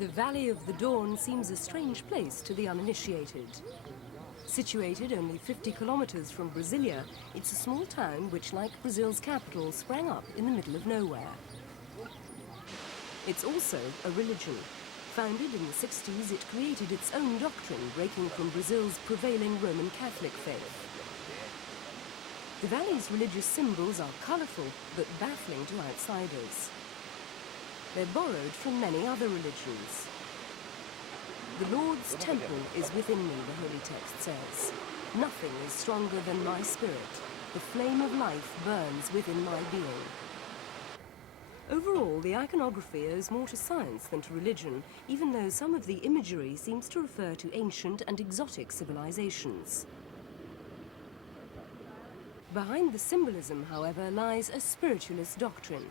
The Valley of the Dawn seems a strange place to the uninitiated. Situated only 50 kilometers from Brasilia, it's a small town which, like Brazil's capital, sprang up in the middle of nowhere. It's also a religion. Founded in the 60s, it created its own doctrine, breaking from Brazil's prevailing Roman Catholic faith. The valley's religious symbols are colorful, but baffling to outsiders. They're borrowed from many other religions. The Lord's temple is within me, the holy text says. Nothing is stronger than my spirit. The flame of life burns within my being. Overall, the iconography owes more to science than to religion, even though some of the imagery seems to refer to ancient and exotic civilizations. Behind the symbolism, however, lies a spiritualist doctrine.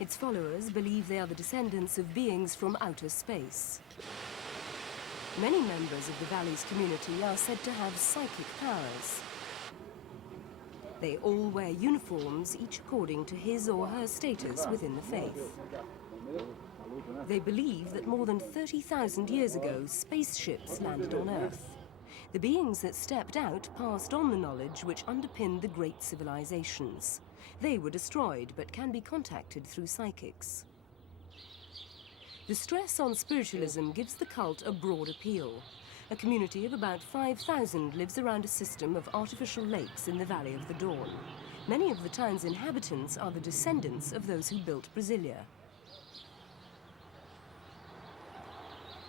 Its followers believe they are the descendants of beings from outer space. Many members of the valley's community are said to have psychic powers. They all wear uniforms, each according to his or her status within the faith. They believe that more than 30,000 years ago, spaceships landed on Earth. The beings that stepped out passed on the knowledge which underpinned the great civilizations. They were destroyed, but can be contacted through psychics. The stress on spiritualism gives the cult a broad appeal. A community of about 5,000 lives around a system of artificial lakes in the Valley of the Dawn. Many of the town's inhabitants are the descendants of those who built Brasilia.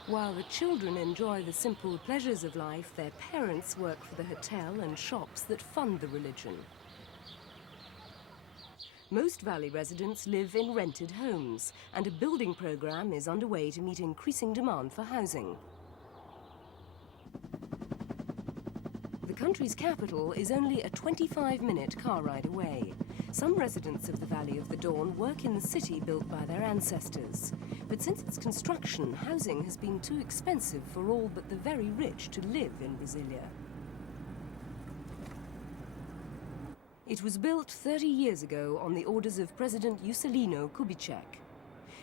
While the children enjoy the simple pleasures of life, their parents work for the hotel and shops that fund the religion. Most Valley residents live in rented homes, and a building program is underway to meet increasing demand for housing. The country's capital is only a 25-minute car ride away. Some residents of the Valley of the Dawn work in the city built by their ancestors. But since its construction, housing has been too expensive for all but the very rich to live in Brasilia. It was built 30 years ago on the orders of President Juscelino Kubitschek.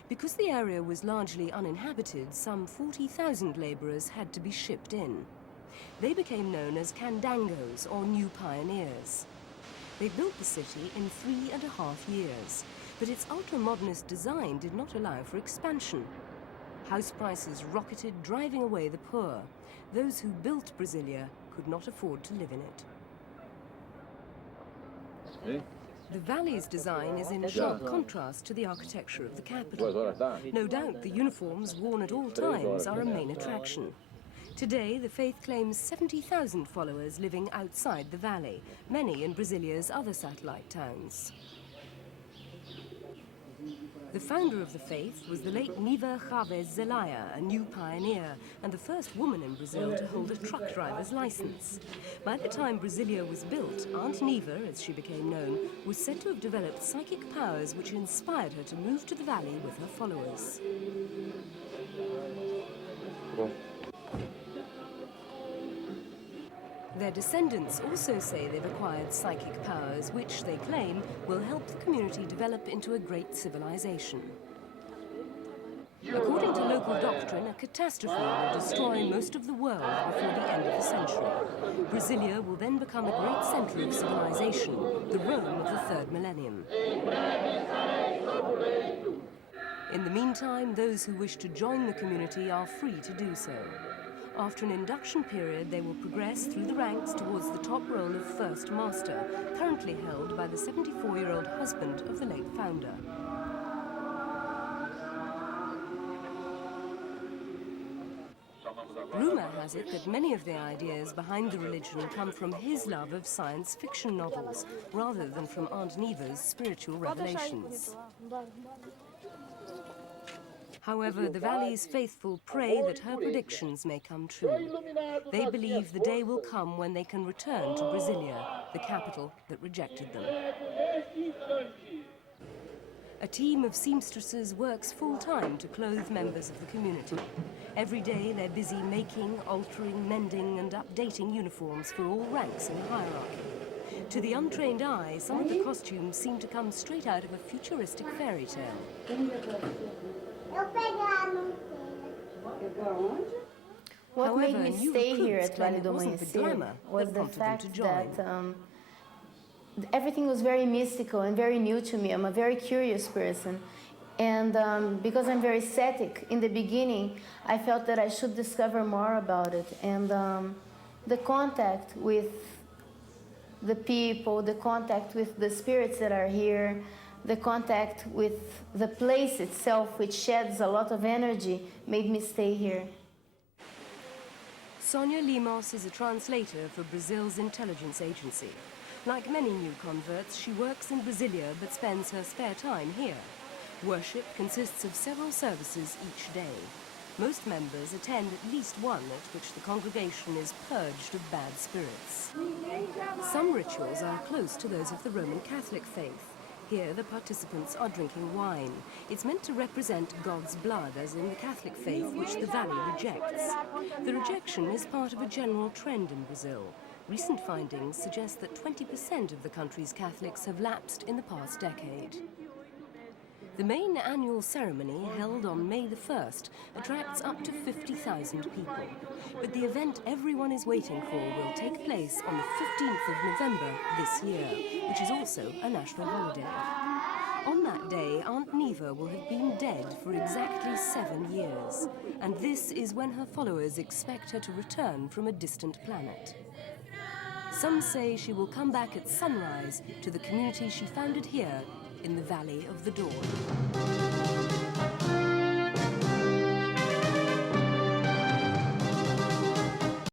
Because the area was largely uninhabited, some 40,000 laborers had to be shipped in. They became known as candangos, or new pioneers. They built the city in 3.5 years, but its ultra-modernist design did not allow for expansion. House prices rocketed, driving away the poor. Those who built Brasilia could not afford to live in it. The valley's design is in sharp contrast to the architecture of the capital. No doubt the uniforms worn at all times are a main attraction. Today, the faith claims 70,000 followers living outside the valley, many in Brasilia's other satellite towns. The founder of the faith was the late Neiva Chaves Zelaya, a new pioneer, and the first woman in Brazil to hold a truck driver's license. By the time Brasilia was built, Aunt Neiva, as she became known, was said to have developed psychic powers which inspired her to move to the valley with her followers. Their descendants also say they've acquired psychic powers, which, they claim, will help the community develop into a great civilization. According to local doctrine, a catastrophe will destroy most of the world before the end of the century. Brasilia will then become a great center of civilization, the Rome of the third millennium. In the meantime, those who wish to join the community are free to do so. After an induction period, they will progress through the ranks towards the top role of First Master, currently held by the 74-year-old husband of the late founder. Rumor has it that many of the ideas behind the religion come from his love of science fiction novels, rather than from Aunt Neiva's spiritual revelations. However, the valley's faithful pray that her predictions may come true. They believe the day will come when they can return to Brasilia, the capital that rejected them. A team of seamstresses works full-time to clothe members of the community. Every day they're busy making, altering, mending and updating uniforms for all ranks in the hierarchy. To the untrained eye, some of the costumes seem to come straight out of a futuristic fairy tale. What made However, me new stay here recruits at claim Vale it do wasn't the Amanhecer glamour was that the prompted them fact to join. that everything was very mystical and very new to me. I'm a very curious person. And because I'm very static, in the beginning, I felt that I should discover more about it. And the contact with the people, the contact with the spirits that are here, the contact with the place itself, which sheds a lot of energy, made me stay here. Sonia Limos is a translator for Brazil's intelligence agency. Like many new converts, she works in Brasilia but spends her spare time here. Worship consists of several services each day. Most members attend at least one at which the congregation is purged of bad spirits. Some rituals are close to those of the Roman Catholic faith. Here, the participants are drinking wine. It's meant to represent God's blood, as in the Catholic faith, which the Valley rejects. The rejection is part of a general trend in Brazil. Recent findings suggest that 20% of the country's Catholics have lapsed in the past decade. The main annual ceremony, held on May the 1st, attracts up to 50,000 people. But the event everyone is waiting for will take place on the 15th of November this year, which is also a national holiday. On that day, Aunt Neiva will have been dead for exactly 7 years, and this is when her followers expect her to return from a distant planet. Some say she will come back at sunrise to the community she founded here in the Valley of the Dawn.